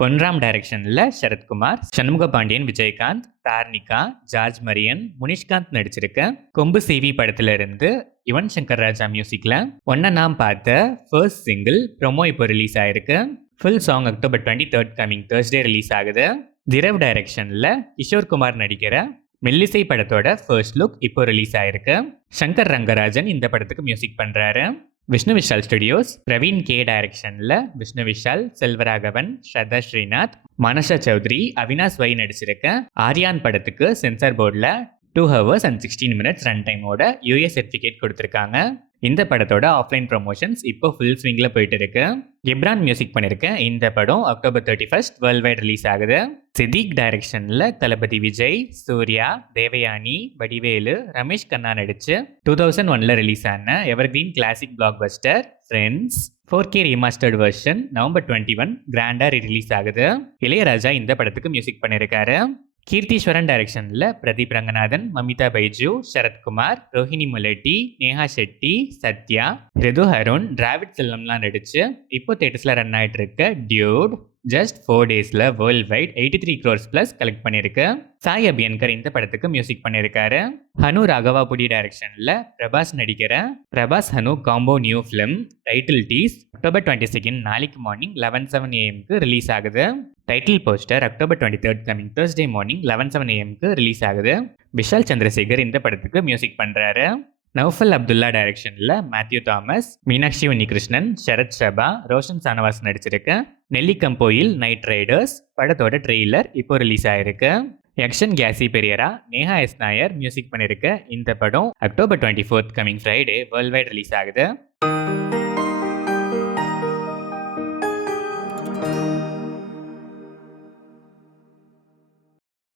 பொன்ராம் டைரக்ஷனில் சரத்குமார், சண்முக பாண்டியன், விஜயகாந்த், தார்னிகா, ஜார்ஜ் மரியன், முனிஷ்காந்த் நடிச்சிருக்க கொம்பு சிவி படத்துல இருந்து யுவன் சங்கர் ராஜா மியூசிக்ல ஒன்ன நாம் பார்த்த ஃபர்ஸ்ட் சிங்கிள் ப்ரொமோ இப்போ ரிலீஸ் ஆயிருக்கு. Full song October 23 coming Thursday release ஆகுது. திரவ் டைரக்ஷன்ல கிஷோர் குமார் நடிக்கிற மெல்லிசை படத்தோட ஃபர்ஸ்ட் லுக் இப்போ ரிலீஸ் ஆயிருக்கு. சங்கர் ரங்கராஜன் இந்த படத்துக்கு மியூசிக் பண்றாரு. விஷ்ணு விஷால் ஸ்டுடியோஸ், பிரவீன் கே டைரக்ஷன்ல விஷ்ணு விஷால், செல்வராகவன், ஸ்ரத்தா ஸ்ரீநாத், மனஷா சௌத்ரி, அவினாஷ் வை நடிச்சிருக்க ஆரியான் படத்துக்கு சென்சார் போர்டில் 2 hours and 16 minutes ரன் டைமோட யூஏ சர்டிஃபிகேட் கொடுத்துருக்காங்க. இந்த படத்தோட ஆஃப்லைன் ப்ரொமோஷன்ஸ் இப்போ ஃபுல் ஸ்விங்கில் போயிட்டு இருக்கு. கிப்ரான் மியூசிக் பண்ணியிருக்க இந்த படம் October 31 வேர்ல்ட் வைட் ரிலீஸ் ஆகுது. சித்திக் டைரக்ஷனில் தளபதி விஜய், சூர்யா, தேவயானி, வடிவேலு, ரமேஷ் கண்ணா நடிச்சு 2001 ரிலீஸ் ஆன evergreen classic black Bastar friends 4K remastered version November 21 கிராண்டா ரிலீஸ் ஆகுது. இளையராஜா இந்த படத்துக்கு மியூசிக் பண்ணியிருக்காரு. கீர்த்தீஸ்வரன் டைரக்ஷனில் பிரதீப் ரங்கநாதன், மமிதா பைஜு, சரத்குமார், ரோஹிணி முலட்டி, நேஹா ஷெட்டி, சத்யா, ரிது அருண், டிராவிட் செல்லம்லாம் நடிச்சு இப்போ தேட்டர்ஸில் ரன் ஆகிட்டு இருக்க டியூட் ஜஸ்ட் 4 daysல world wide 83 crores plus collect பண்ணியிருக்கு. சாய் அபியன்கர் இந்த படத்துக்கு மியூசிக் பண்ணியிருக்காரு. ஹனு ராகவாபுடி டைரக்ஷனில் பிரபாஸ் நடிக்கிற Prabhas Hanu combo new film title tease October 22 நாளைக்கு மார்னிங் 11:07 AM ரிலீஸ் ஆகுது. Title poster October 23 coming Thursday morning 11:07 AM release ஆகுது. விஷால் சந்திரசேகர் இந்த படத்துக்கு மியூசிக் பண்ணுறாரு. நௌஃபல் அப்துல்லா டைரக்ஷனில் மேத்யூ தாமஸ், மீனாட்சி உன்னிகிருஷ்ணன், சரத் ஷபா, ரோஷன் சானவாஸ் நடிச்சிருக்க நெல்லிக்கம்போயில் நைட் ரைடர்ஸ் படத்தோட ட்ரெய்லர் இப்போ ரிலீஸ் ஆயிருக்கு. யக்ஷன் கேசி பெரியரா, நேஹா எஸ் நாயர் மியூசிக் பண்ணியிருக்க இந்த படம் October 24 coming Friday world wide release ஆகுது.